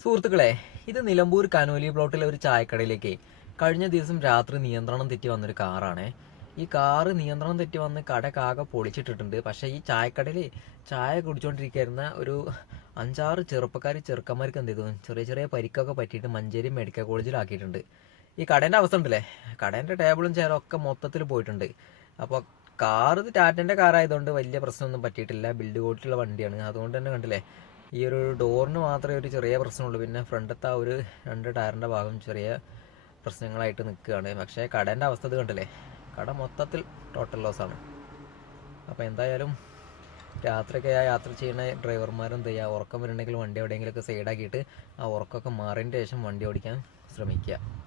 സുഹൃത്തുക്കളെ ഇത് നിലമ്പൂർ കനോലി പ്ലോട്ടിലെ ഒരു ചായക്കടയിലേക്ക് കഴിഞ്ഞ ദിവസം രാത്രി നിയന്ത്രണം തെറ്റി വന്നൊരു കാറാണ്. ഈ കാറ് നിയന്ത്രണം തെറ്റി വന്ന് കടക്കാകെ പൊളിച്ചിട്ടിട്ടുണ്ട്. പക്ഷേ ഈ ചായക്കടയിൽ ചായ കുടിച്ചുകൊണ്ടിരിക്കുന്ന ഒരു അഞ്ചാറ് ചെറുപ്പക്കാർ ചെറുക്കന്മാർക്ക് എന്ത് ചെയ്തു? ചെറിയ ചെറിയ പരിക്കൊക്കെ പറ്റിയിട്ട് മഞ്ചേരി മെഡിക്കൽ കോളേജിലാക്കിയിട്ടുണ്ട്. ഈ കടേന്റെ അവസ്ഥ ഉണ്ടല്ലേ? കടേന്റെ ടേബിളും ചെയറും ഒക്കെ മൊത്തത്തിൽ പോയിട്ടുണ്ട്. അപ്പോൾ ഇത് ടാറ്റന്റെ കാറായതുകൊണ്ട് വലിയ പ്രശ്നമൊന്നും പറ്റിയിട്ടില്ല. ബിൽഡ് കോട്ടിലുള്ള വണ്ടിയാണ്. അതുകൊണ്ട് തന്നെ കണ്ടില്ലേ? ഈ ഒരു ഡോറിന് മാത്രമേ ഒരു ചെറിയ പ്രശ്നമുള്ളൂ. പിന്നെ ഫ്രണ്ടത്തെ ആ ഒരു രണ്ട് ടയറിന്റെ ഭാഗം ചെറിയ പ്രശ്നങ്ങളായിട്ട് നിൽക്കുകയാണ്. പക്ഷേ കടേന്റെ അവസ്ഥ ഇത് കണ്ടില്ലേ? കട മൊത്തത്തിൽ ടോട്ടൽ ലോസ് ആണ്. അപ്പോൾ എന്തായാലും രാത്രിയൊക്കെ ആ യാത്ര ചെയ്യുന്ന ഡ്രൈവർമാരും എന്ത് ചെയ്യുക ഉറക്കം വരുന്നുണ്ടെങ്കിൽ വണ്ടി എവിടെയെങ്കിലുമൊക്കെ സൈഡാക്കിയിട്ട് ആ ഉറക്കമൊക്കെ മാറിയതിന് ശേഷം വണ്ടി ഓടിക്കാൻ ശ്രമിക്കുക.